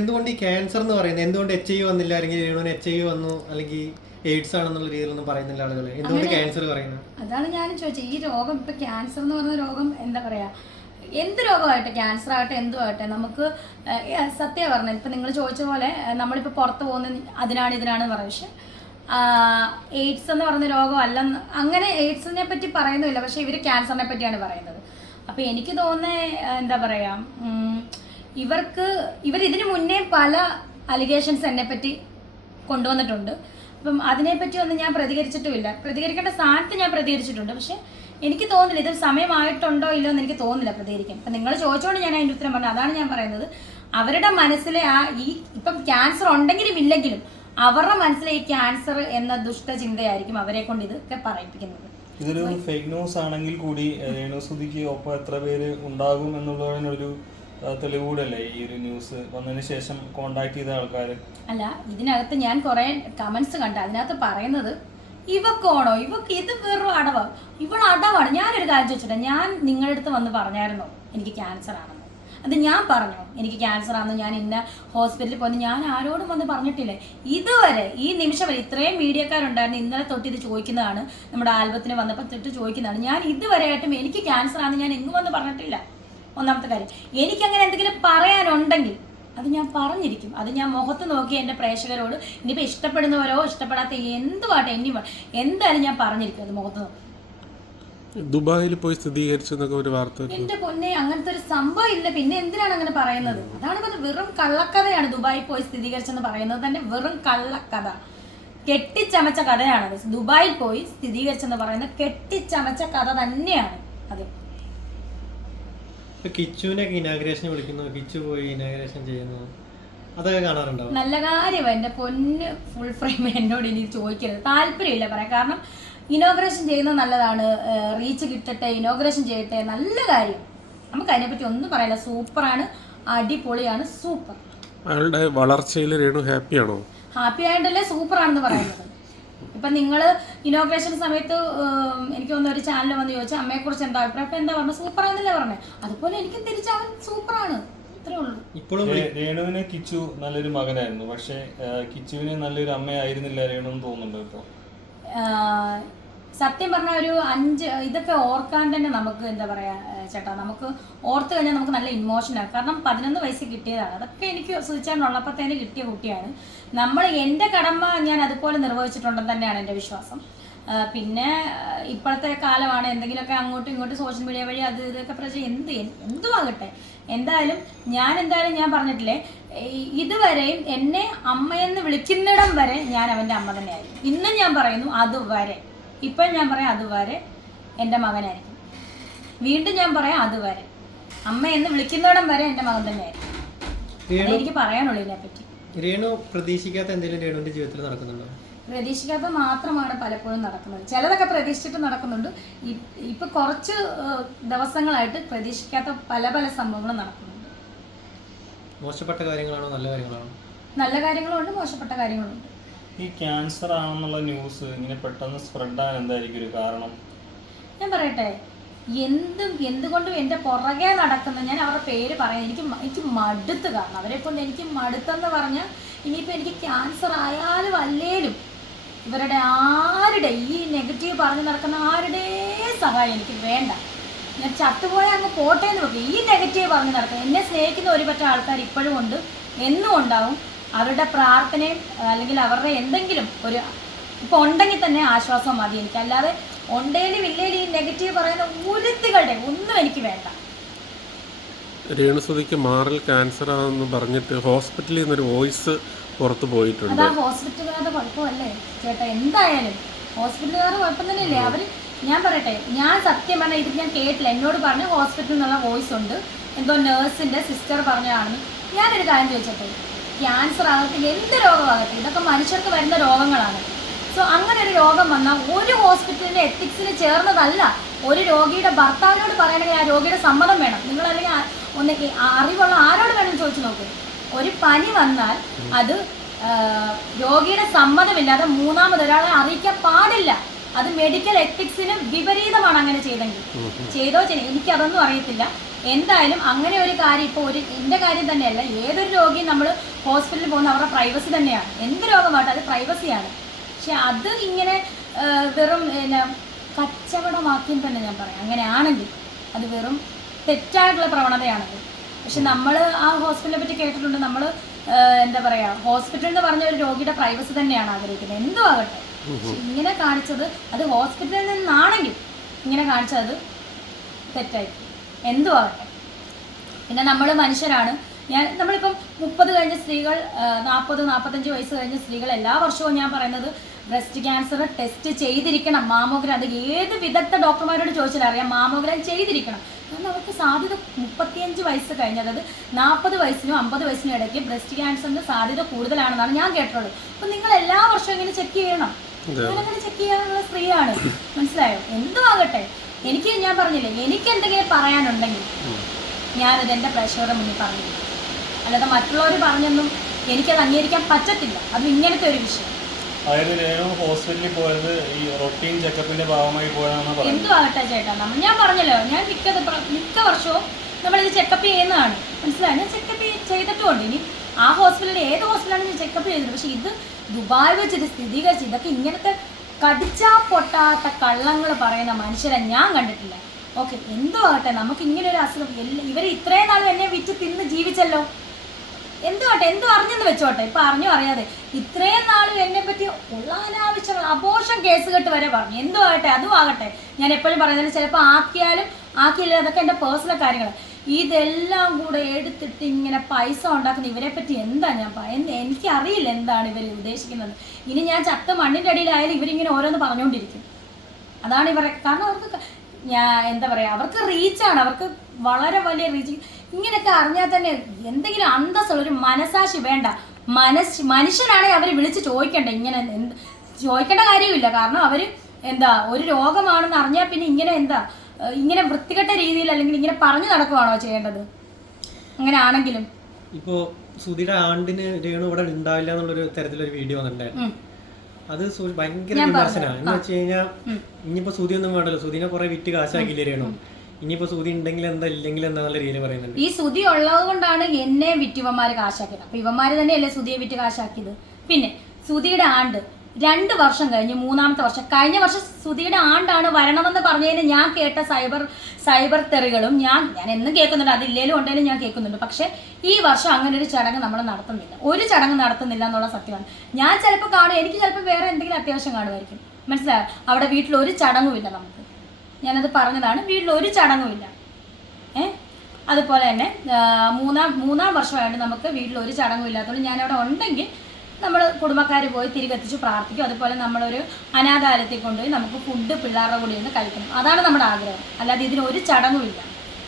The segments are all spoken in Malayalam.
എന്തുകൊണ്ട് ഈ ക്യാൻസർ എന്ന് പറയുന്നത്, എന്തുകൊണ്ട് HIV വന്നില്ല, അല്ലെങ്കിൽ രേണുവിന് HIV വന്നു അല്ലെങ്കിൽ എയ്ഡ്സ് ആണെന്നുള്ള രീതിയിലൊന്നും പറയുന്നില്ല ആളുകൾ, എന്തുകൊണ്ട് ക്യാൻസർ പറയുന്നത്? അതാണ് ഞാൻ ചോദിച്ചത്. ഈ രോഗം ഇപ്പൊ ക്യാൻസർ എന്ന് പറഞ്ഞ രോഗം എന്താ പറയാ, എന്ത് രോഗമായിട്ട്, ക്യാൻസർ ആകട്ടെ എന്തുമാകട്ടെ, നമുക്ക് സത്യം പറഞ്ഞത് ഇപ്പം നിങ്ങൾ ചോദിച്ച പോലെ നമ്മളിപ്പോൾ പുറത്ത് പോകുന്ന ഇതിനാണ് പറയുന്നത്. പക്ഷെ എയ്ഡ്സ് എന്ന് പറയുന്ന രോഗം അല്ല, അങ്ങനെ എയ്ഡ്സിനെ പറ്റി പറയുന്നില്ല. പക്ഷെ ഇവർ ക്യാൻസറിനെ പറ്റിയാണ് പറയുന്നത്. അപ്പം എനിക്ക് തോന്നുന്നത് എന്താ പറയുക, ഇവരിതിനു മുന്നേ പല അലിഗേഷൻസ് എന്നെ പറ്റി കൊണ്ടുവന്നിട്ടുണ്ട്. അപ്പം അതിനെപ്പറ്റി ഒന്നും ഞാൻ പ്രതികരിച്ചിട്ടുമില്ല. പ്രതികരിക്കേണ്ട സ്ഥാനത്ത് ഞാൻ പ്രതികരിച്ചിട്ടുണ്ട്. പക്ഷെ എനിക്ക് തോന്നുന്നില്ല ഇത് സമയമായിട്ടുണ്ടോ ഇല്ലോ എന്ന് എനിക്ക് തോന്നുന്നില്ല പ്രതികരിക്കാൻ. അപ്പം നിങ്ങൾ ചോദിച്ചോണ്ട് ഞാൻ അതിൻ്റെ ഉത്തരം പറഞ്ഞു. അതാണ് ഞാൻ പറയുന്നത്, അവരുടെ മനസ്സിലെ ഇപ്പം ക്യാൻസർ ഉണ്ടെങ്കിലും ഇല്ലെങ്കിലും അവരുടെ മനസ്സിലെ ഈ ക്യാൻസർ എന്ന ദുഷ്ടചിന്തയായിരിക്കും അവരെ കൊണ്ട് ഇതൊക്കെ പറയിപ്പിക്കുന്നത്. ഇതൊരു ഫേക്ക് ന്യൂസ് ആണെങ്കിൽ കൂടി രേണുസുതിക്ക് ഒപ്പം എത്ര പേര് ഉണ്ടാകും എന്നുള്ളതിനൊരു തെളിവ് കൂടല്ലേ ഈ ഒരു ന്യൂസ് വന്നതിന് ശേഷം കോണ്ടാക്ട് ചെയ്ത ആൾക്കാർ? അല്ല, ഇതിനകത്ത് ഞാൻ കുറെ കമന്റ്സ് കണ്ട. അതിനകത്ത് പറയുന്നത് ഇവക്കാണോ, ഇത് വെറും അടവാണ്, അടവാണ്. ഞാനൊരു കാര്യം ചോദിച്ചിട്ട്, ഞാൻ നിങ്ങളുടെ അടുത്ത് വന്ന് പറഞ്ഞായിരുന്നോ എനിക്ക് ക്യാൻസർ ആണെന്ന്? അത് ഞാൻ പറഞ്ഞു എനിക്ക് ക്യാൻസർ ആണെന്ന്, ഞാൻ ഇന്ന ഹോസ്പിറ്റലിൽ പോയി ഞാൻ ആരോടും വന്ന് പറഞ്ഞിട്ടില്ലേ ഇതുവരെ. ഈ നിമിഷം വരെ ഇത്രയും മീഡിയക്കാരുണ്ടായിരുന്നു, ഇന്നലെ തൊട്ട് ഇത് ചോദിക്കുന്നതാണ്, നമ്മുടെ ആൽബത്തിന് വന്നപ്പോൾ തൊട്ട് ചോദിക്കുന്നതാണ്. ഞാൻ ഇതുവരെയായിട്ടും എനിക്ക് ക്യാൻസർ ആണെന്ന് ഞാൻ എങ്ങും വന്ന് പറഞ്ഞിട്ടില്ല. ഒന്നാമത്തെ കാര്യം, എനിക്കങ്ങനെ എന്തെങ്കിലും പറയാനുണ്ടെങ്കിൽ അത് ഞാൻ പറഞ്ഞിരിക്കും. അത് ഞാൻ മുഖത്ത് നോക്കി എൻ്റെ പ്രേക്ഷകരോട്, ഇനിയിപ്പോൾ ഇഷ്ടപ്പെടുന്നവരോ ഇഷ്ടപ്പെടാത്ത എന്തുവാട്ടെ എന്തായാലും ഞാൻ പറഞ്ഞിരിക്കും അത് മുഖത്ത് നോക്കി. ദുബായിൽ പോയി സ്ഥിരീകരിച്ചെന്നൊക്കെ ഒരു വാർത്ത. എന്റെ പൊന്നെ, അങ്ങനത്തെ ഒരു സംഭവം ഇല്ല. പിന്നെ എന്തിനാണ് അങ്ങനെ പറയുന്നത്? അതാണ് പറഞ്ഞത്, വെറും കള്ളക്കഥയാണ്. ദുബായിൽ പോയി സ്ഥിരീകരിച്ചെന്ന് പറയുന്നത് തന്നെ വെറും കള്ളക്കഥ, കെട്ടിച്ചമച്ച കഥയാണത്. ദുബായിൽ പോയി സ്ഥിരീകരിച്ചെന്ന് പറയുന്നത് കെട്ടിച്ചമച്ച കഥ തന്നെയാണ് അത്. കിച്ചുവിനൊക്കെ ഇനാഗ്രേഷൻ വിളിക്കുന്നു, കിച്ചു പോയി ഇനാഗ്രേഷൻ ചെയ്യുന്നു, അതൊക്കെ കാണാറുണ്ടോ? നല്ല കാര്യം. എൻ്റെ പൊന്ന് ഫുൾ ഫ്രെയിം എന്നോട് ഇനി ചോദിക്കരുത്, താല്പര്യമില്ല പറയാം. കാരണം ഇനോഗ്രേഷൻ ചെയ്യുന്നത് നല്ലതാണ്, റീച്ച് കിട്ടട്ടെ, ഇനോഗ്രേഷൻ ചെയ്യട്ടെ, നല്ല കാര്യം. നമുക്ക് അതിനെപ്പറ്റി ഒന്നും പറയില്ല. സൂപ്പറാണ്, അടിപൊളിയാണ്, സൂപ്പർ. അയാളുടെ വളർച്ചയിൽ രേണു ഹാപ്പിയാണോ? ഹാപ്പി ആയിട്ടല്ലേ സൂപ്പറാണെന്ന് പറയുന്നത്. ഇപ്പം നിങ്ങൾ ഇനോഗ്രേഷൻ സമയത്ത് എനിക്ക് തോന്നുന്ന ഒരു ചാനൽ വന്ന് ചോദിച്ചാൽ അമ്മയെക്കുറിച്ച് എന്താ അഭിപ്രായം, അപ്പം എന്താ പറഞ്ഞത്, സൂപ്പറാന്നല്ലേ പറഞ്ഞത്. അതുപോലെ എനിക്കും തിരിച്ചവൻ സൂപ്പറാണ്, ഇത്രേ ഉള്ളൂ. ഇപ്പോഴും രേണുവിന് കിച്ചു നല്ലൊരു മകനായിരുന്നു, പക്ഷെ കിച്ചുവിന് നല്ലൊരു അമ്മയായിരുന്നില്ല രേണു എന്ന് തോന്നുന്നുണ്ട് ഇപ്പോൾ. സത്യം പറഞ്ഞാൽ ഒരു ഇതൊക്കെ ഓർക്കാൻ തന്നെ നമുക്ക് എന്താ പറയുക ചേട്ടാ, നമുക്ക് ഓർത്ത് കഴിഞ്ഞാൽ നമുക്ക് നല്ല ഇമോഷനാണ്. കാരണം 11 വയസ്സ് കിട്ടിയതാണ്. അതൊക്കെ എനിക്ക് സുചിച്ചാണ്ടുള്ളപ്പോൾ തന്നെ കിട്ടിയ കുട്ടിയാണ്. എൻ്റെ കടമ ഞാൻ അതുപോലെ നിർവഹിച്ചിട്ടുണ്ടെന്ന് തന്നെയാണ് എൻ്റെ വിശ്വാസം. പിന്നെ ഇപ്പോഴത്തെ കാലമാണ്, എന്തെങ്കിലുമൊക്കെ അങ്ങോട്ടും ഇങ്ങോട്ടും സോഷ്യൽ മീഡിയ വഴി അത് ഇതൊക്കെ എന്തുവാകട്ടെ, എന്തായാലും ഞാൻ പറഞ്ഞിട്ടില്ലേ, ഇതുവരെയും എന്നെ അമ്മയെന്ന് വിളിക്കുന്നിടം വരെ ഞാൻ അവൻ്റെ അമ്മ തന്നെയായിരിക്കും. ഇന്നും ഞാൻ പറയുന്നു അതുവരെ, ഇപ്പം ഞാൻ പറയാം അതുവരെ എൻ്റെ മകനായിരിക്കും. വീണ്ടും ഞാൻ പറയാം അതുവരെ അമ്മ എന്ന് വിളിക്കുന്നിടം വരെ എൻ്റെ മകൻ തന്നെയായിരിക്കും. എനിക്ക് പറയാനുള്ളൂ ഇതിനെപ്പറ്റി. രേണു പ്രതീക്ഷിക്കാത്ത എന്തെങ്കിലും രേണുവിന്റെ ജീവിതത്തിൽ നടക്കുന്നുണ്ടോ? പ്രതീക്ഷിക്കാത്ത മാത്രമാണ് പലപ്പോഴും നടക്കുന്നത്. ചിലതൊക്കെ പ്രതീക്ഷിച്ചിട്ട് നടക്കുന്നുണ്ട്. ഇപ്പൊ കുറച്ച് ദിവസങ്ങളായിട്ട് പ്രതീക്ഷിക്കാത്ത പല സംഭവങ്ങളും നടക്കുന്നുണ്ട്. മോശപ്പെട്ട കാര്യങ്ങളാണോ നല്ല കാര്യങ്ങളാണോ? നല്ല കാര്യങ്ങളുണ്ട്, മോശപ്പെട്ട കാര്യങ്ങളുണ്ട്. ഈ ക്യാൻസർ ആണെന്നുള്ള ന്യൂസ് ഇങ്ങനെ പെട്ടെന്ന് സ്പ്രെഡാൻ എന്തായിരിക്കും ഒരു കാരണം? ഞാൻ പറയട്ടെ, എന്തുകൊണ്ടും എൻ്റെ പുറകെ നടക്കുന്ന, ഞാൻ അവരുടെ പേര് പറയാൻ എനിക്ക് മടുത്ത്. കാരണം അവരെ കൊണ്ട് എനിക്ക് മടുത്തെന്ന് പറഞ്ഞാൽ ഇനിയിപ്പോൾ എനിക്ക് ക്യാൻസർ ആയാലും അല്ലേലും ഇവരുടെ ആരുടെ ഈ നെഗറ്റീവ് പറഞ്ഞു നടക്കുന്ന ആരുടെ സഹായം എനിക്ക് വേണ്ട. ഞാൻ ചത്തുപോയാൽ അങ്ങ് പോട്ടെ എന്ന് വെക്കും. ഈ നെഗറ്റീവ് പറഞ്ഞു നടക്കുന്നത്, എന്നെ സ്നേഹിക്കുന്ന ഒരു പറ്റ ആൾക്കാർ ഇപ്പോഴും ഉണ്ട്, എന്നും ഉണ്ടാവും. അവരുടെ പ്രാർത്ഥനയും അല്ലെങ്കിൽ അവരുടെ എന്തെങ്കിലും ഒരു ഇപ്പോൾ ഉണ്ടെങ്കിൽ തന്നെ ആശ്വാസം മതി എനിക്ക്. അല്ലാതെ ഉണ്ടേലും ഇല്ലേലും ഈ നെഗറ്റീവ് പറയുന്ന ഉരുത്തികളുടെ ഒന്നും എനിക്ക് വേണ്ട. രേണുസുതിക്ക് മാറിൽ ക്യാൻസർ ആണെന്ന് പറഞ്ഞിട്ട് ഹോസ്പിറ്റലിൽ നിന്നൊരു വോയിസ് പുറത്ത് പോയിട്ടുണ്ട്. അതാ ഹോസ്പിറ്റലുകാരുടെ കുഴപ്പമല്ലേ ചേട്ടാ? എന്തായാലും ഹോസ്പിറ്റലുകാരുടെ കുഴപ്പം തന്നെയല്ലേ അവർ. ഞാൻ പറയട്ടെ, ഞാൻ സത്യം പറഞ്ഞാൽ ഇത് ഞാൻ കേട്ടില്ല. എന്നോട് പറഞ്ഞ് ഹോസ്പിറ്റലിൽ നിന്നുള്ള വോയിസ് ഉണ്ട്, എന്തോ നേഴ്സിൻ്റെ സിസ്റ്റർ പറഞ്ഞതാണെന്ന്. ഞാനൊരു കാര്യം ചോദിച്ചപ്പോൾ, ക്യാൻസർ ആകട്ടെ എന്ത് രോഗമാകട്ടെ, ഇതൊക്കെ മനുഷ്യർക്ക് വരുന്ന രോഗങ്ങളാണ്. സോ അങ്ങനെ ഒരു രോഗം വന്നാൽ ഒരു ഹോസ്പിറ്റലിൻ്റെ എത്തിക്സിന് ചേർന്നതല്ല. ഒരു രോഗിയുടെ ഭർത്താവിനോട് പറയണമെങ്കിൽ ആ രോഗിയുടെ സമ്മതം വേണം. നിങ്ങളല്ലെങ്കിൽ ഒന്ന് അറിവുള്ള ആരോട് വേണമെന്ന് ചോദിച്ചു നോക്കൂ. ഒരു പനി വന്നാൽ അത് രോഗിയുടെ സമ്മതമില്ലാതെ മൂന്നാമതൊരാളെ അറിയിക്കാൻ പാടില്ല. അത് മെഡിക്കൽ എത്തിക്സിന് വിപരീതമാണ് അങ്ങനെ ചെയ്തെങ്കിൽ. ചെയ്തോ എനിക്കതൊന്നും അറിയത്തില്ല. എന്തായാലും അങ്ങനെ ഒരു കാര്യം ഇപ്പോൾ എൻ്റെ കാര്യം തന്നെയല്ല, ഏതൊരു രോഗിയും നമ്മൾ ഹോസ്പിറ്റലിൽ പോകുന്ന അവരുടെ പ്രൈവസി തന്നെയാണ്. എന്ത് രോഗമായിട്ട് അത് പ്രൈവസിയാണ്. പക്ഷെ അത് ഇങ്ങനെ വെറും പിന്നെ കച്ചവടമാക്കിയും തന്നെ ഞാൻ പറയാം. അങ്ങനെയാണെങ്കിൽ അത് വെറും തെറ്റായിട്ടുള്ള പ്രവണതയാണത്. പക്ഷെ നമ്മൾ ആ ഹോസ്പിറ്റലിനെ പറ്റി കേട്ടിട്ടുണ്ട്. നമ്മൾ എന്താ പറയുക, ഹോസ്പിറ്റൽ എന്ന് പറഞ്ഞ ഒരു രോഗിയുടെ പ്രൈവസി തന്നെയാണ് ആഗ്രഹിക്കുന്നത്, എന്തും ആകട്ടെ. പക്ഷെ ഇങ്ങനെ കാണിച്ചത് അത് ഹോസ്പിറ്റലിൽ നിന്നാണെങ്കിൽ ഇങ്ങനെ കാണിച്ചത് അത് തെറ്റായി, എന്തും ആകട്ടെ. പിന്നെ നമ്മൾ മനുഷ്യരാണ്. നമ്മളിപ്പം 30 കഴിഞ്ഞ സ്ത്രീകൾ, 40-45 വയസ്സ് കഴിഞ്ഞ സ്ത്രീകൾ എല്ലാ വർഷവും ഞാൻ പറയുന്നത് ബ്രസ്റ്റ് ക്യാൻസർ ടെസ്റ്റ് ചെയ്തിരിക്കണം. മാമോഗ്രാം, അത് ഏത് വിദഗ്ധ ഡോക്ടർമാരോട് ചോദിച്ചാൽ അറിയാം, മാമോഗ്രാം ചെയ്തിരിക്കണം. കാരണം അവർക്ക് സാധ്യത 35 വയസ്സ് കഴിഞ്ഞ്, അതായത് 40 വയസ്സിനും 50 വയസ്സിനും ഇടയ്ക്ക് ബ്രസ്റ്റ് ക്യാൻസറിന് സാധ്യത കൂടുതലാണെന്നാണ് ഞാൻ കേട്ടുള്ളത്. അപ്പം നിങ്ങൾ എല്ലാ വർഷവും ഇങ്ങനെ ചെക്ക് ചെയ്യണം. ഞാനങ്ങനെ ചെക്ക് ചെയ്യാനുള്ള സ്ത്രീയാണ്, മനസ്സിലായോ? എന്തും ആകട്ടെ, ഞാൻ പറഞ്ഞില്ലേ, എനിക്ക് എന്തെങ്കിലും പറയാനുണ്ടെങ്കിൽ ഞാനത് എൻ്റെ പ്രേക്ഷകരുടെ മുന്നിൽ പറഞ്ഞു. അല്ലാതെ മറ്റുള്ളവർ പറഞ്ഞൊന്നും എനിക്കത് അംഗീകരിക്കാൻ പറ്റത്തില്ല. അത് ഇങ്ങനത്തെ ഒരു വിഷയം. ഹോസ്പിറ്റലിൽ പോയത് ഈ റൊട്ടീൻ ചെക്കപ്പിന്റെ ഭാഗമായി പോയതാണെന്ന് പറയുന്നത്. എന്തും ആകട്ടെ ചേട്ടാ, ഞാൻ പറഞ്ഞല്ലോ, ഞാൻ മിക്ക വർഷവും നമ്മളിത് ചെക്കപ്പ് ചെയ്യുന്നതാണ്, മനസ്സിലായി? ഞാൻ ചെക്കപ്പ് ചെയ്തിട്ടുമുണ്ട്. ഇനി ആ ഹോസ്പിറ്റലിൽ ഏത് ഹോസ്പിറ്റലാണ് ഞാൻ ചെക്കപ്പ് ചെയ്തത്. പക്ഷെ ഇത് ദുബായ് വെച്ചിട്ട് സ്ഥിരീകരിച്ച് ഇതൊക്കെ ഇങ്ങനത്തെ കടിച്ചാ പൊട്ടാത്ത കള്ളങ്ങൾ പറയുന്ന മനുഷ്യരെ ഞാൻ കണ്ടിട്ടില്ല. ഓക്കെ, എന്തോ ആകട്ടെ, നമുക്ക് ഇങ്ങനെ ഒരു അസുഖം ഇവർ ഇത്രയും നാളും എന്നെ വിറ്റ് തിന്ന് ജീവിച്ചല്ലോ. എന്തുവാട്ടെ, എന്തും അറിഞ്ഞെന്ന് വെച്ചോട്ടെ, ഇപ്പം അറിഞ്ഞോ അറിയാതെ ഇത്രയും നാളും എന്നെ പറ്റി ഉള്ള അനാവശ്യം അബോർഷൻ കേസ് കെട്ട് വരെ പറഞ്ഞു. എന്തും ആകട്ടെ, അതും ആകട്ടെ, ഞാൻ എപ്പോഴും പറയുന്നത് ചിലപ്പോൾ ആക്കിയില്ല, അതൊക്കെ എൻ്റെ പേഴ്സണൽ കാര്യങ്ങൾ. ഇതെല്ലാം കൂടെ എടുത്തിട്ട് ഇങ്ങനെ പൈസ ഉണ്ടാക്കുന്ന ഇവരെ പറ്റി എന്താ ഞാൻ പറയുന്നത്? എനിക്കറിയില്ല എന്താണ് ഇവർ ഉദ്ദേശിക്കുന്നത്. ഇനി ഞാൻ ചത്ത മണ്ണിൻ്റെ അടിയിലായാലും ഇവരിങ്ങനെ ഓരോന്ന് പറഞ്ഞുകൊണ്ടിരിക്കും. അതാണ് ഇവരെ, കാരണം അവർക്ക് എന്താ പറയുക, അവർക്ക് റീച്ചാണ്, അവർക്ക് വളരെ വലിയ റീച്ച്. ഇങ്ങനെയൊക്കെ അറിഞ്ഞാൽ തന്നെ എന്തെങ്കിലും അന്തസ്സുള്ള ഒരു മനസാക്ഷി വേണ്ട. മനുഷ്യനാണെങ്കിൽ അവർ വിളിച്ച് ചോദിക്കണ്ടേ? ഇങ്ങനെ ചോദിക്കേണ്ട കാര്യമില്ല. കാരണം അവർ ഒരു രോഗമാണെന്ന് അറിഞ്ഞാൽ പിന്നെ ഇങ്ങനെ വൃത്തികെട്ട രീതിയിൽ അല്ലെങ്കിൽ ഇങ്ങനെ പറഞ്ഞു നടക്കുവാണോ ചെയ്യേണ്ടത്? അങ്ങനെ ആണെങ്കിലും ഇപ്പോ സുധിയുടെ ആണ്ടിന് രേണു ഇവിടെ ഉണ്ടാവില്ല എന്നുള്ളൊരു തരത്തിലൊരു വീഡിയോ വന്നിട്ടുണ്ടായിരുന്നു. അത് ഭയങ്കര വിമർശനമാണ്. എന്ന് വെച്ച് കഴിഞ്ഞാൽ ഇനിയിപ്പോ സുധി ഒന്നും വേണ്ടല്ലോ, സുധിനെ കുറെ വിറ്റ് കാശാക്കിയില്ലേ രേണു. ഇനിയിപ്പോ സുധി ഉണ്ടെങ്കിൽ എന്താ ഇല്ലെങ്കിൽ എന്താ നല്ല രീതിയിൽ പറയുന്നുണ്ട്. ഈ സുധി ഉള്ളത് കൊണ്ടാണ് എന്നെ വിറ്റ് ഇവന്മാര് കാശാക്കിയത്. അപ്പൊ ഇവന്മാര് തന്നെയല്ലേ സുധിയെ വിറ്റ് കാശാക്കിയത്. പിന്നെ സുധിയുടെ ആണ്ട് 2 വർഷം കഴിഞ്ഞ് 3ാമത്തെ വർഷം, കഴിഞ്ഞ വർഷം സുധിയുടെ ആണ്ടാണ് വരണമെന്ന് പറഞ്ഞതിന് ഞാൻ കേട്ട സൈബർ തെറികളും ഞാൻ എന്നും കേൾക്കുന്നുണ്ട്. അതില്ലേലും ഉണ്ടെങ്കിലും ഞാൻ കേൾക്കുന്നുണ്ട്. പക്ഷെ ഈ വർഷം അങ്ങനെ ഒരു ചടങ്ങ് നമ്മൾ നടത്തുന്നില്ല, ഒരു ചടങ്ങ് നടത്തുന്നില്ല എന്നുള്ള സത്യമാണ്. ഞാൻ ചിലപ്പോൾ കാണും, എനിക്ക് ചിലപ്പോൾ വേറെ എന്തെങ്കിലും അത്യാവശ്യം കാണുമായിരിക്കും, മനസ്സിലായോ? അവിടെ വീട്ടിലൊരു ചടങ്ങുമില്ല നമുക്ക്. ഞാനത് പറഞ്ഞതാണ്, വീട്ടിലൊരു ചടങ്ങുമില്ല. അതുപോലെ തന്നെ മൂന്നാം വർഷമായിട്ട് നമുക്ക് വീട്ടിലൊരു ചടങ്ങും ഇല്ലാത്തതുകൊണ്ട് ഞാനവിടെ ഉണ്ടെങ്കിൽ നമ്മൾ കുടുംബക്കാർ പോയി തിരികെത്തിച്ച് പ്രാർത്ഥിക്കും. അതുപോലെ നമ്മളൊരു അനാഥാലയത്തിൽ കൊണ്ടുപോയി നമുക്ക് ഫുഡ് പിള്ളേരുടെ കൂടി ഇരുന്ന് കഴിക്കണം. അതാണ് നമ്മുടെ ആഗ്രഹം, അല്ലാതെ ഇതിനൊരു ചടങ്ങുമില്ല.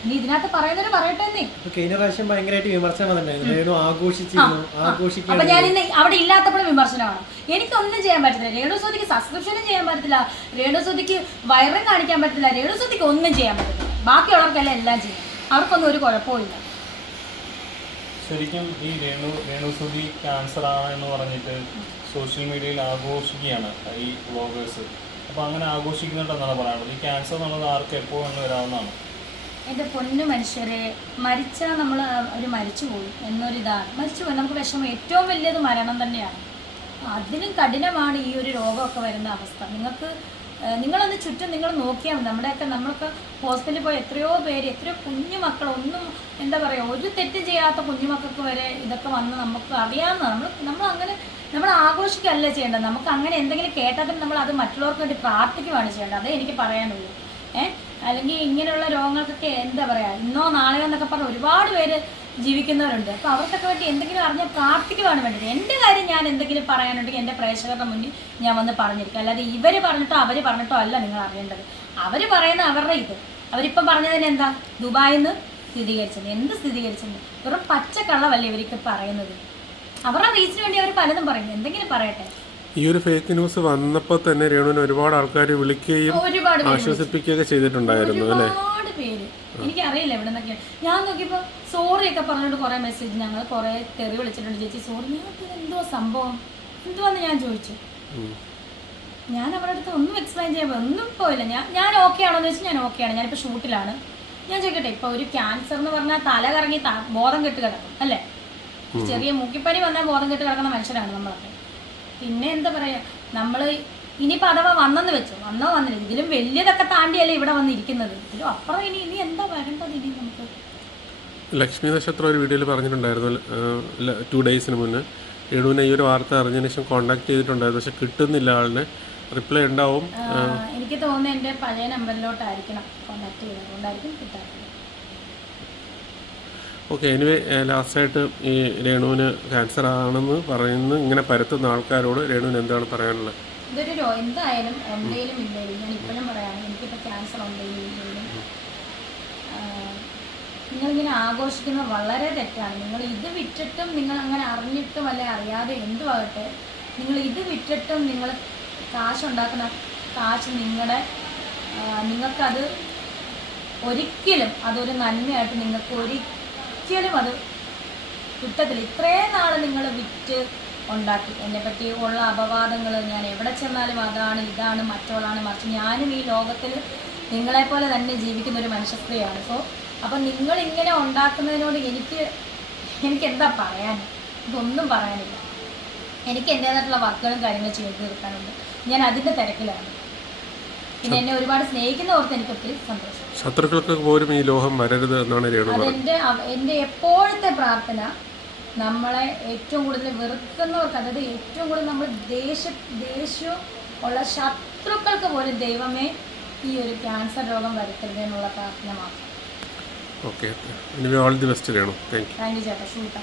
ഇനി ഇതിനകത്ത് പറയുന്നവര് പറയട്ടെ എന്നേ. കഴിഞ്ഞ പ്രാവശ്യം ഭയങ്കരമായിട്ട് വിമർശനം വന്നിട്ടുണ്ടായിരുന്നു, ആഘോഷിച്ചിരുന്നു. അപ്പൊ ഞാൻ ഇന്ന് അവിടെ ഇല്ലാത്തപ്പോഴും വിമർശനമാണ്. എനിക്കൊന്നും ചെയ്യാൻ പറ്റത്തില്ല. രേണുസുധിക്ക് സബ്സ്ക്രിപ്ഷനും ചെയ്യാൻ പറ്റത്തില്ല, രേണുസുധിക്ക് വയറും കാണിക്കാൻ പറ്റത്തില്ല, രേണുസുധിക്ക് ഒന്നും ചെയ്യാൻ പറ്റത്തില്ല. ബാക്കിയുള്ളവർക്കെല്ലാം എല്ലാം ചെയ്യും, അവർക്കൊന്നും ഒരു കുഴപ്പമില്ല. ശരിക്കും ഈ രേണുസുധി ക്യാൻസർ ആണ് എന്ന് പറഞ്ഞിട്ട് സോഷ്യൽ മീഡിയയിൽ ആഘോഷിക്കുകയാണ് ഈ വ്ളോഗേഴ്സ്. അപ്പോൾ അങ്ങനെ ആഘോഷിക്കുന്നുണ്ടെന്നാണ് പറയാനുള്ളത്. ഈ ക്യാൻസർ എന്നുള്ളത് ആർക്ക് എപ്പോഴും വരാവുന്നതാണ്. എൻ്റെ പൊന്നു മനുഷ്യരെ, മരിച്ചാൽ നമ്മൾ മരിച്ചുപോയി എന്നൊരിതാണ്. മരിച്ചുപോയി, നമുക്ക് വിഷമം. ഏറ്റവും വലിയത് മരണം തന്നെയാണ്. അതിലും കഠിനമാണ് ഈ ഒരു രോഗമൊക്കെ വരുന്ന അവസ്ഥ. നിങ്ങളൊന്ന് ചുറ്റും നിങ്ങൾ നോക്കിയാൽ മതി. നമ്മളൊക്കെ ഹോസ്പിറ്റലിൽ പോയി എത്രയോ കുഞ്ഞു മക്കൾ, ഒന്നും എന്താ പറയുക, ഒരു തെറ്റ് ചെയ്യാത്ത കുഞ്ഞുമക്കൾക്ക് വരെ ഇതൊക്കെ വന്ന് നമുക്ക് അറിയാവുന്നതാണ്. നമ്മൾ ആഘോഷിക്കുകയല്ല ചെയ്യേണ്ടത്. നമുക്ക് അങ്ങനെ എന്തെങ്കിലും കേട്ടാൽ നമ്മൾ അത് മറ്റുള്ളവർക്ക് വേണ്ടി പ്രാർത്ഥിക്കുകയാണ് ചെയ്യേണ്ടത്. അതേ എനിക്ക് പറയാനുള്ളൂ. അല്ലെങ്കിൽ ഇങ്ങനെയുള്ള രോഗങ്ങൾക്കൊക്കെ എന്താ പറയുക, ഇന്നോ നാളെയോ എന്നൊക്കെ പറഞ്ഞ് ഒരുപാട് പേര് ജീവിക്കുന്നവരുണ്ട്. അപ്പോൾ അവർക്കൊക്കെ വേണ്ടി എന്തെങ്കിലും അറിഞ്ഞാൽ പ്രാർത്ഥിക്കുവാണ് വേണ്ടത്. എൻ്റെ കാര്യം ഞാൻ എന്തെങ്കിലും പറയാനുണ്ടെങ്കിൽ എൻ്റെ പ്രേക്ഷകരുടെ മുന്നിൽ ഞാൻ വന്ന് പറഞ്ഞിരിക്കും. അല്ലാതെ ഇവർ പറഞ്ഞിട്ടോ അവർ പറഞ്ഞിട്ടോ അല്ല നിങ്ങൾ അറിയേണ്ടത്. അവർ പറയുന്ന അവരുടെ അവരിപ്പം പറഞ്ഞതിന് എന്താ, ദുബായിൽ നിന്ന് സ്ഥിരീകരിച്ചത്. എന്ത് സ്ഥിരീകരിച്ചത്? വെറും പച്ചക്കള്ളവല്ലേ ഇവർക്ക് പറയുന്നത്. അവരുടെ റീച്ചിന് വേണ്ടി അവർ പലതും പറയുന്നു. എന്തെങ്കിലും പറയട്ടെ. ഈ ഒരു ഫേക്ക് ന്യൂസ് വന്നപ്പോൾ തന്നെ രേണുവിനെ ഒരുപാട് ആൾക്കാർ വിളിക്കുകയും ആശ്വസിപ്പിക്കുകയൊക്കെ ചെയ്തിട്ടുണ്ടായിരുന്നു അല്ലേ? ഒരുപാട് പേര്, എനിക്കറിയില്ല എവിടെ നിന്നൊക്കെയാണ്. ഞാൻ നോക്കിയപ്പോൾ സോറിയൊക്കെ പറഞ്ഞിട്ട് കുറേ മെസ്സേജ്, ഞങ്ങൾ കുറേ തെറി വിളിച്ചിട്ടുണ്ട്. ചേച്ചി സോറി, ഞങ്ങൾക്ക് എന്തോ സംഭവം എന്തുവാന്ന് ഞാൻ ചോദിച്ചു. ഞാൻ അവരുടെ അടുത്ത് ഒന്നും എക്സ്പ്ലെയിൻ ചെയ്യാൻ ഒന്നും പോയില്ല. ഞാൻ ഓക്കെ ആണോ എന്ന് ചോദിച്ചാൽ ഞാൻ ഓക്കെയാണ്. ഞാനിപ്പോൾ ഷൂട്ടിലാണ്, ഞാൻ ചോദിക്കട്ടെ, ഇപ്പൊ ഒരു ക്യാൻസർ എന്ന് പറഞ്ഞാൽ തല കറങ്ങി ബോധം കെട്ട് കിടക്കും അല്ലേ? ചെറിയ മൂക്കിപ്പനി വന്നാൽ ബോധം കെട്ട് കിടക്കുന്ന മനുഷ്യരാണ് നമ്മളൊക്കെ. പിന്നെ എന്താ പറയാ, നമ്മള് ഇനിയിപ്പോൾ അഥവാ വന്നെന്ന് വെച്ചോ, വന്നില്ല, ഇതിലും വലിയതൊക്കെ താണ്ടിയല്ലേ ഇവിടെ വന്നിരിക്കുന്നത്. ഇതിലും അപ്പുറം ഇനി എന്താ വരേണ്ടത് ഇനി നമുക്ക്? ലക്ഷ്മി നക്ഷത്രം ഒരു വീഡിയോയിൽ പറഞ്ഞിട്ടുണ്ടായിരുന്നു 2 ഡേയ്സിന് മുന്നേ രേണുവിനെ ഈ ഒരു വാർത്ത അറിഞ്ഞതിന് ശേഷം കോൺടാക്ട് ചെയ്തിട്ടുണ്ടായിരുന്നു. പക്ഷെ കിട്ടുന്നില്ല, ആളിനെ റിപ്ലൈ ഉണ്ടാവും. എനിക്ക് തോന്നുന്നു എൻ്റെ പഴയ നമ്പറിലോട്ടായിരിക്കണം കോൺടാക്ട് ചെയ്തതുകൊണ്ടായിരിക്കും കിട്ടാത്തത്. ഓക്കെ, എനിവേ ലാസ്റ്റായിട്ട് ഈ രേണുവിന് ക്യാൻസർ ആണെന്ന് പറയുന്നു ഇങ്ങനെ പരത്തുന്ന ആൾക്കാരോട് രേണുവിന് എന്താണ് പറയാനുള്ളത്? ഇതൊരു എന്തായാലും ഉണ്ടെങ്കിലും ഇല്ലെങ്കിലും ഞാൻ ഇപ്പോഴും പറയാണ്, എനിക്കിപ്പോൾ ക്യാൻസർ ഉണ്ടെങ്കിലും ഇല്ലെങ്കിലും നിങ്ങളിങ്ങനെ ആഘോഷിക്കുന്നത് വളരെ തെറ്റാണ്. നിങ്ങൾ ഇത് വിറ്റിട്ടും, നിങ്ങൾ അങ്ങനെ അറിഞ്ഞിട്ടും അല്ലെ അറിയാതെ എന്തുമാകട്ടെ, നിങ്ങൾ ഇത് വിറ്റിട്ടും നിങ്ങൾ കാശുണ്ടാക്കുന്ന കാശ് നിങ്ങൾക്കത് ഒരിക്കലും അതൊരു നന്മയായിട്ട് നിങ്ങൾക്ക് ഒരിക്കലും അത് കിട്ടത്തില്ല. ഇത്രയും നാൾ നിങ്ങൾ വിറ്റ് ഉണ്ടാക്കി എന്നെപ്പറ്റി ഉള്ള അപവാദങ്ങൾ, ഞാൻ എവിടെ ചെന്നാലും അതാണ് ഇതാണ് മറ്റോളാണ് മറിച്ച്, ഞാനും ഈ ലോകത്തിൽ നിങ്ങളെപ്പോലെ തന്നെ ജീവിക്കുന്ന ഒരു മനുഷ്യ സ്ത്രീയാണ്. അപ്പം നിങ്ങളിങ്ങനെ ഉണ്ടാക്കുന്നതിനോട് എനിക്ക് എന്താ പറയാൻ? ഇതൊന്നും പറയാനില്ല. എനിക്ക് എൻ്റേതായിട്ടുള്ള വർക്കുകളും കാര്യങ്ങളും ചെയ്ത് തീർക്കാനുണ്ട്. ഞാൻ അതിൻ്റെ തിരക്കിലാണ്. പിന്നെ എന്നെ ഒരുപാട് സ്നേഹിക്കുന്ന ഓർത്ത് എനിക്ക് ഒത്തിരി സന്തോഷം. ശത്രുക്കൾക്ക് പോലും ഈ ലോകം വരരുത് എന്നാണ് എൻ്റെ എപ്പോഴത്തെ പ്രാർത്ഥന, നമ്മളെ ഏറ്റവും കൂടുതൽ വെറുക്കുന്നവർക്ക്, അതായത് ഏറ്റവും കൂടുതൽ നമ്മൾ ദേഷ്യം ഉള്ള ശത്രുക്കൾക്ക് പോലും ദൈവമേ ഈ ഒരു ക്യാൻസർ രോഗം വരുത്തരുത് എന്നുള്ള പ്രാർത്ഥന മാത്രം. Okay, all the best. Thank you ചേട്ടാ. ഷൂട്ടാ.